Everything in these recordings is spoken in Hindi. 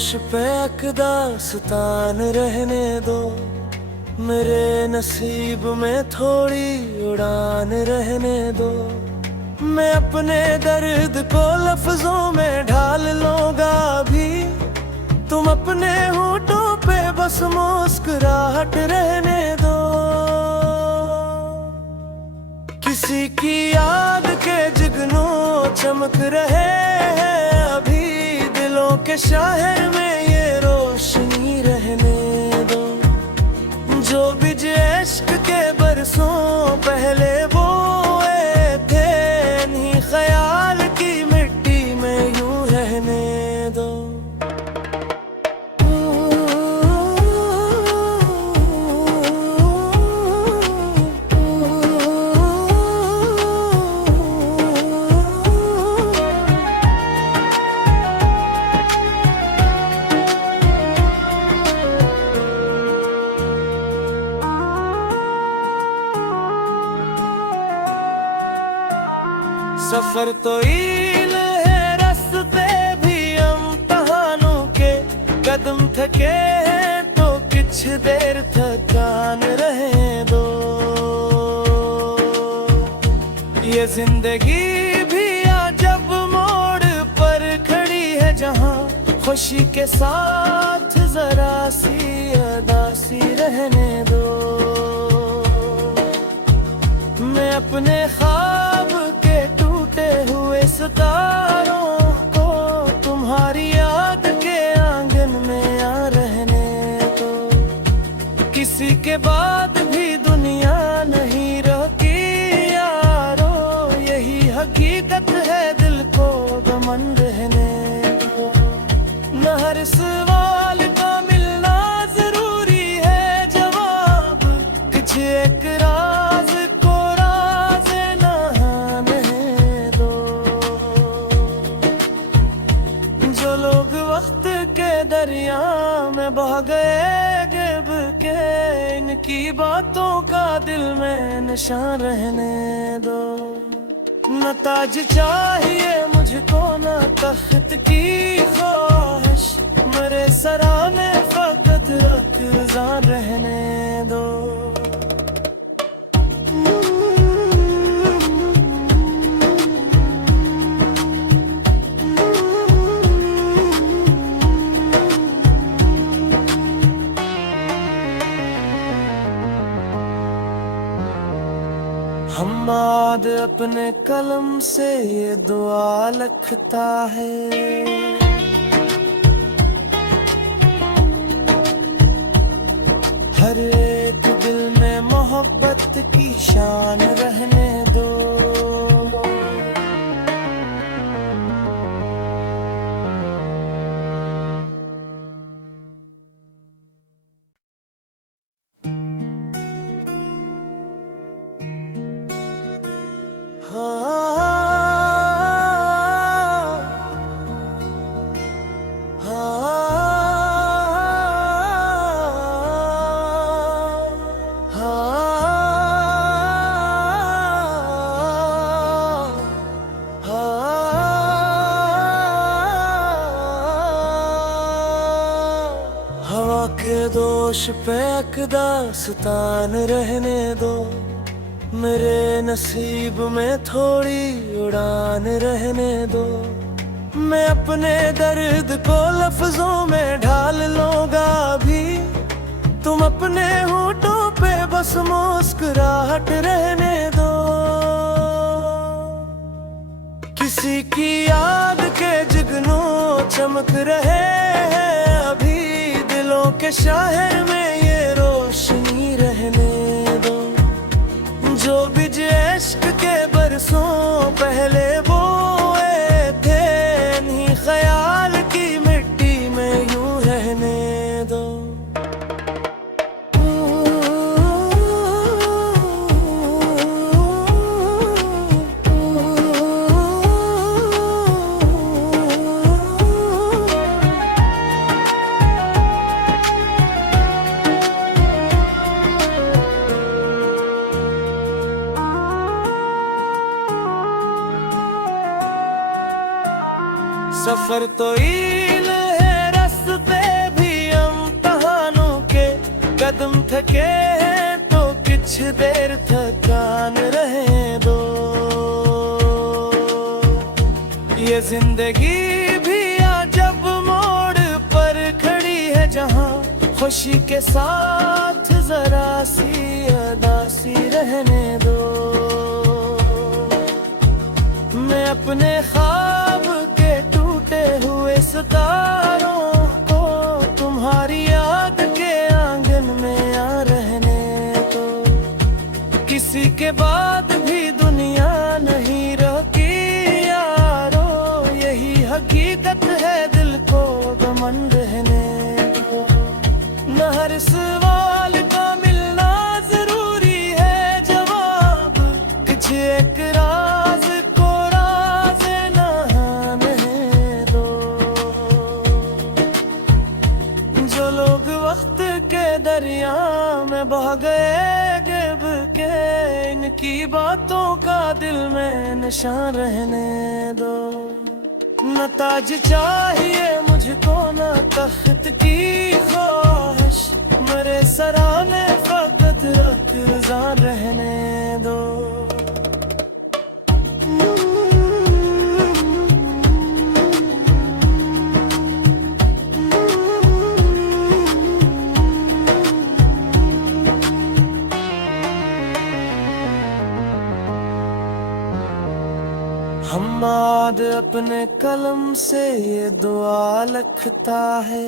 दोष पे एक दास्तान रहने दो, मेरे नसीब में थोड़ी उड़ान रहने दो। मैं अपने दर्द को लफ्जों में ढाल लूंगा भी, तुम अपने होठों पे बस मुस्कुराहट रहने दो। किसी की याद के जुगनू चमक रहे हैं अभी, दिलों के शहर में ये रोशनी रहने दो। जो बीज इश्क के बरसों पहले बोए थे, नहीं ख्याल की मिट्टी में यूं रहने दो। सफर तो ईल है रास्ते भी इम्तिहानों के, कदम थके हैं तो कुछ देर थकान रहे दो। ये जिंदगी भी अजब मोड़ पर खड़ी है, जहाँ खुशी के साथ जरा सी अदासी रहने दो। मैं अपने ख्वाब के हुए सितारों को तुम्हारी याद के आंगन में आ रहने दो। किसी के बाद भी दुनिया नहीं रहती यारो, यही हकीकत है, दिल को गमन रहने दो। न हर सवाल का मिलना जरूरी है जवाब, कुछ एक राज को राज दरिया में बह गए गिर के, इनकी बातों का दिल में निशान रहने दो। न ताज चाहिए मुझको न तख्त की ख्वाहिश, मेरे सरा में फकत रज़ा रहने दो। हम्माद अपने कलम से ये दुआ लिखता है, हर एक दिल में मोहब्बत की शान रहने दो। हवा के दोष पे एक दास्तान रहने दो, मेरे नसीब में थोड़ी उड़ान रहने दो। मैं अपने दर्द को लफ्जों में ढाल लूंगा भी, तुम अपने होठों पे बस मुस्कुराहट रहने दो। किसी की याद के जुगनू चमक रहे हैं अभी, दिलों के शहर में ये रोशनी रहने दो। जो बीज इश्क के बरसों पहले बोए थे, नहीं ख्याल की मिट्टी में यूं रहने दो। सफर तो ईल है रास्ते थके हैं तो कुछ देर थकान रहने दो। ये जिंदगी भी अजब मोड़ पर खड़ी है, जहाँ खुशी के साथ जरा सी अदासी रहने दो। मैं अपने ख्वाब के टूटे हुए सितारों को तुम्हारी याद के आंगन में आ रहने दो। किसी के बाद भी दुनिया नहीं रोकी यारो, यही हकीकत है, दिल को गमन रहने दो। न हर सवाल का मिलना जरूरी है जवाब, कुछ एक राज को राज न आने दो। जो लोग वक्त के दरिया में बह गए गिर के, इनकी बातों का दिल में निशान रहने दो। न ताज चाहिए मुझको न तख्त की ख्वाहिश, मेरे सराहने फकत रज़ा रहने दो। हम्माद अपने कलम से ये दुआ लिखता है,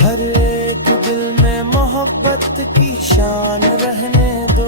हर एक दिल में मोहब्बत की शान रहने दो।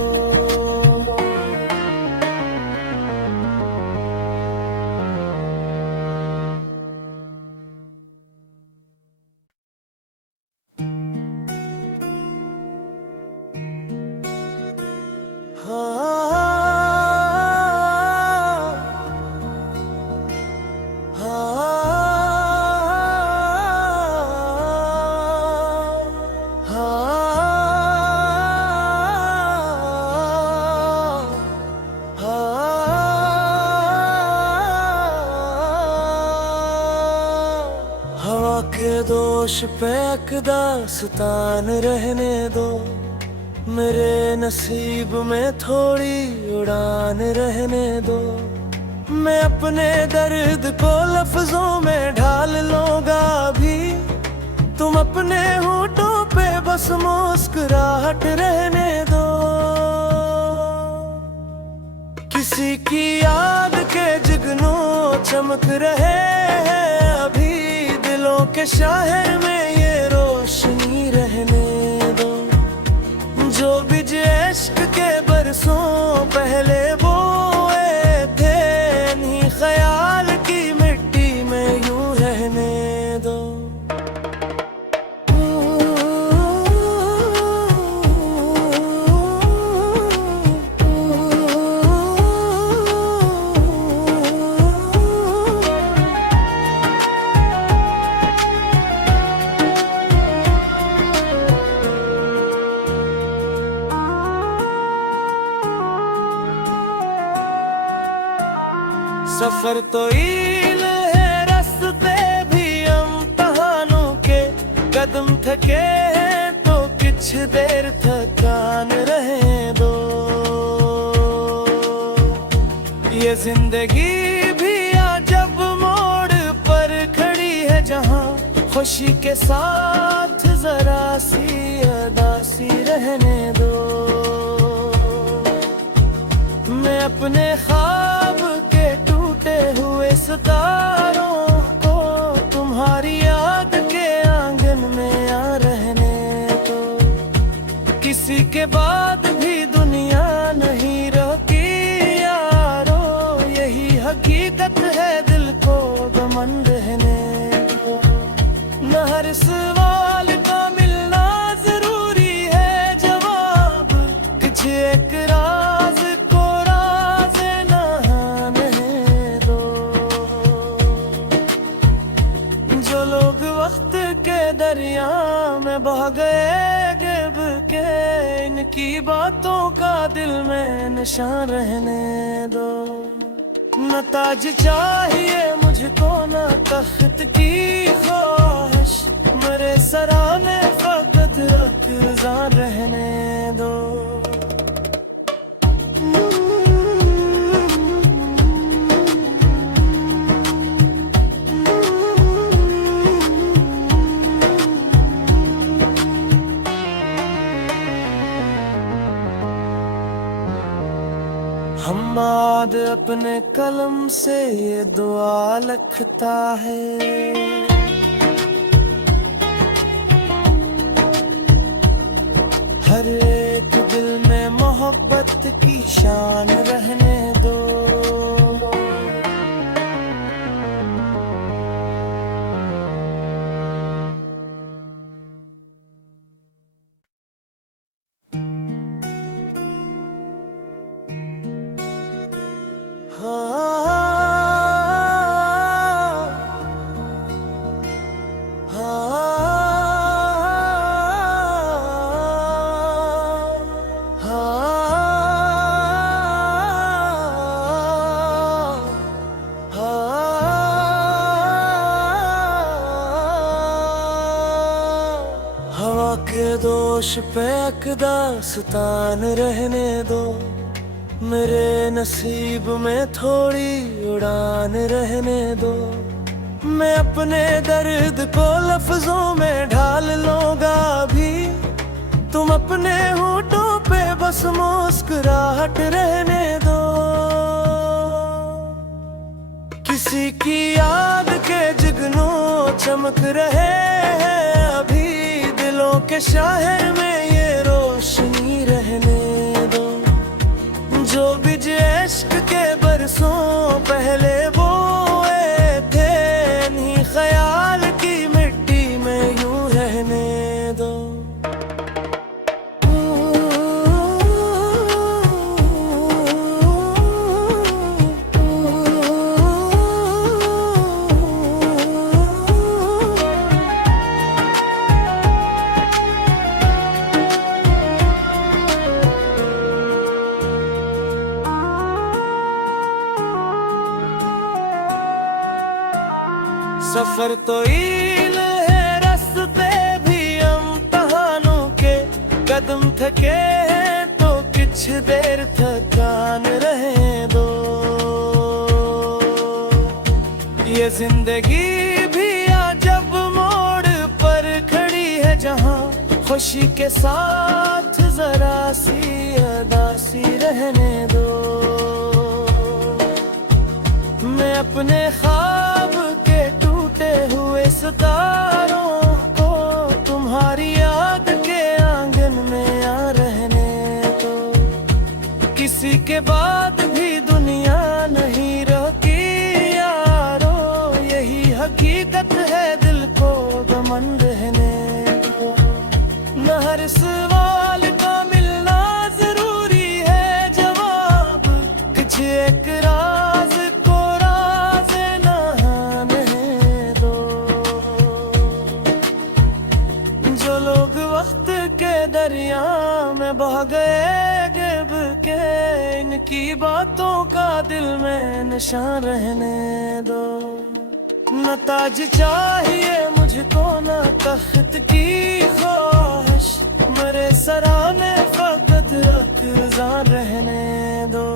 हवा के दोष पे अकदा सुतान रहने दो। मेरे नसीब में थोड़ी उड़ान रहने दो। मैं अपने दर्द को लफ्जों में ढाल लूंगा भी, तुम अपने होठों पे बस मुस्कुराहट रहने दो। किसी की याद के जुगनू चमक रहे हैं अभी, दिलों के शहर में ये रोशनी रहने दो। जो बीज इश्क के बरसों पहले बोए थे, नहीं ख्याल की मिट्टी में यूं रहने दो। सफर तो ईल है रास्ते भी इम्तिहानों के, कदम थके हैं तो कुछ देर थकान रहने दो। ये जिंदगी भी अजब मोड़ पर खड़ी है, जहाँ खुशी के साथ जरा सी अदासी रहने दो। मैं अपने ख्वाब के टूटे हुए सितारों को तुम्हारी याद के आंगन में आ रहने दो। किसी के बाद भी दुनिया नहीं रोकी यारो, यही हकीकत है, दिल को गमन रहने दो। न हर सवाल का मिलना जरूरी है जवाब, कुछ एक राज को राज न आने दो। जो लोग वक्त के दरिया में बह गए गिर के, इनकी बातों का दिल में निशान रहने दो। न ताज चाहिए मुझे मुझको न तख्त की ख्वाहिश, मेरे सराने फकत रज़ा रहने दो। हम्माद अपने कलम से ये दुआ लिखता है, हर एक दिल में मोहब्बत की शान रहने दो। हवा के दोष पे दास्तान रहने दो, मेरे नसीब में थोड़ी उड़ान रहने दो। मैं अपने दर्द को लफ्जों में ढाल लूंगा भी, तुम अपने होठों पे बस मुस्कुराहट रहने दो। किसी की याद के जुगनू चमक रहे हैं अभी, दिलों के शहर में ये रोशनी रहने दो। जो बीज इश्क के बरसों पहले बोए थे, नहीं ख्याल की मिट्टी में यूं रहने दो। सफर तो ईल है रास्ते भी इम्तिहानों के, कदम थके हैं तो कुछ देर थकान रहे दो। ये जिंदगी भी अजब मोड़ पर खड़ी है, जहाँ खुशी के साथ जरा सी अदासी रहने दो। मैं अपने ख्वाब के टूटे हुए सितारों को तुम्हारी याद के आंगन में आ रहने दो। किसी के बाद भी दुनिया नहीं रहती यारो, यही हकीकत है, दिल को गमन रहने दो। न हर सवाल का मिलना जरूरी है जवाब, कुछ एक राज को राज ना रहने दो। जो लोग वक्त के दरिया में बह गए गिर के, इनकी बातों का दिल में निशान रहने दो। न ताज चाहिए मुझको न तख्त की ख्वाहिश, मेरे सराने फकत रज़ा रहने दो।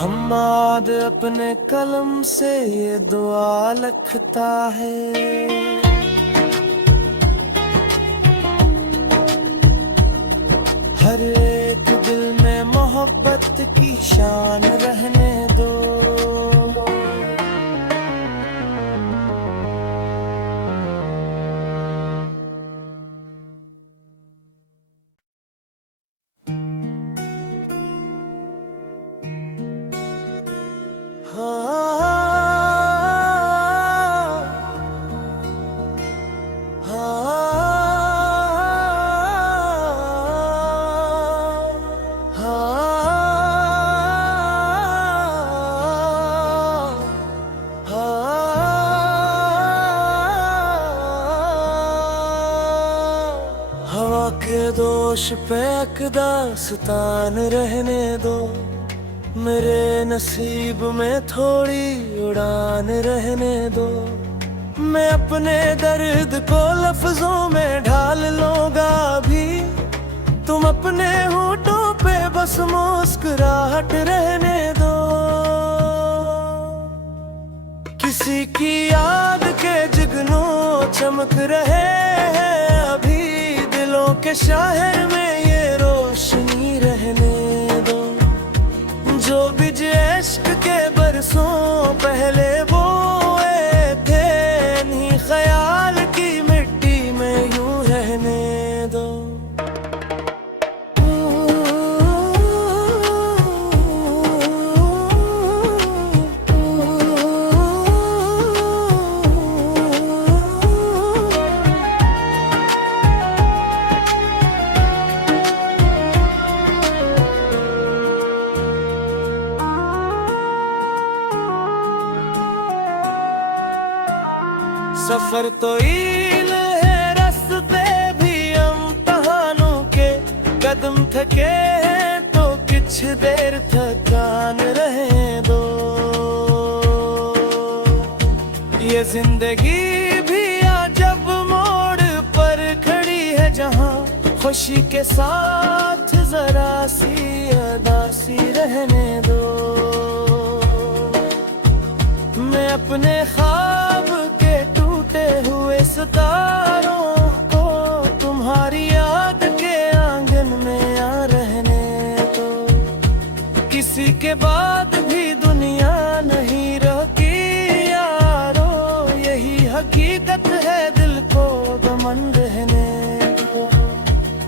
हम्माद अपने कलम से ये दुआ लिखता है, हर एक दिल में मोहब्बत की शान रहने दो। पे एक दास्तान रहने दो, मेरे नसीब में थोड़ी उड़ान रहने दो। मैं अपने दर्द को लफ्जों में ढाल लूंगा भी, तुम अपने होठों पे बस मुस्कुराहट रहने दो। किसी की याद के जुगनू चमक रहे हैं अभी, दिलों के शहर में ये रोशनी रहने दो। जो बीज इश्क के बरसों पहले बोए थे, नहीं ख्याल की मिट्टी में यूं रहने दो। सफर तो ईल है रास्ते भी इम्तिहानों के, कदम थके हैं तो कुछ देर थकान रहे दो। ये जिंदगी भी अजब मोड़ पर खड़ी है, जहाँ खुशी के साथ जरा सी अदासी रहने दो। मैं अपने ख्वाब के टूटे हुए सितारों को तुम्हारी याद के आंगन में आ रहने दो। किसी के बाद भी दुनिया नहीं रहती यारो, यही हकीकत है, दिल को गमन रहने दो।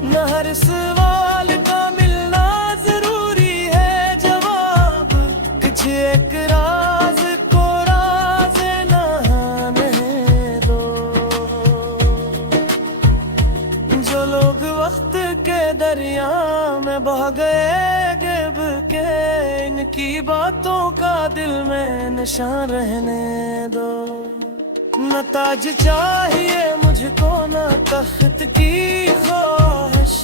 न हर सवाल का मिलना जरूरी है जवाब, कुछ एक राज को राज ना रहने दो। जो लोग वक्त के दरिया में बह गए गिर के, इनकी बातों का दिल में निशान रहने दो। न ताज चाहिए मुझको न तख्त की ख्वाहिश,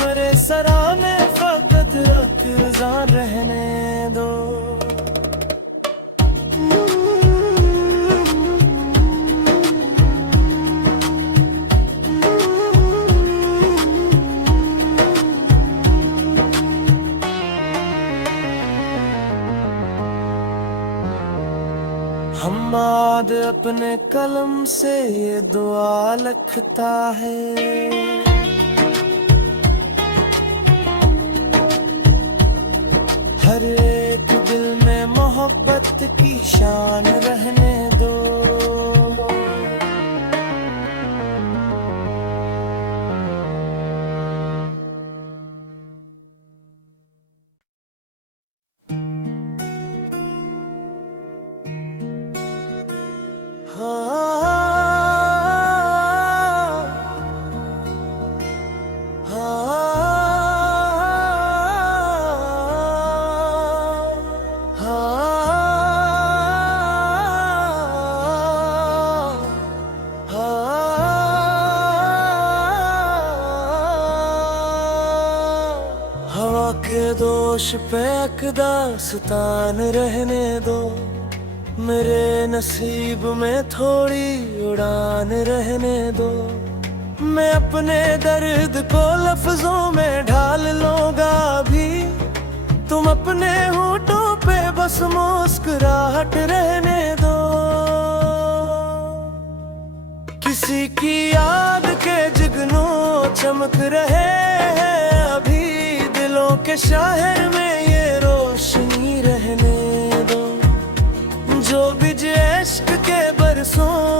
मेरे सराने फकत रख रज़ा रहने दो। हम्माद अपने कलम से ये दुआ लिखता है, हर एक दिल में मोहब्बत की शान रहने दो। हवा के दोष पे एक दास्तान रहने दो, मेरे नसीब में थोड़ी उड़ान रहने दो। मैं अपने दर्द को लफ्जों में ढाल लूंगा भी, तुम अपने होठों पे बस मुस्कुराहट रहने दो। किसी की याद के जुगनू चमक रहे हैं अभी, दिलों के शहर में ये रोशनी रहने दो। जो बीज इश्क के बरसों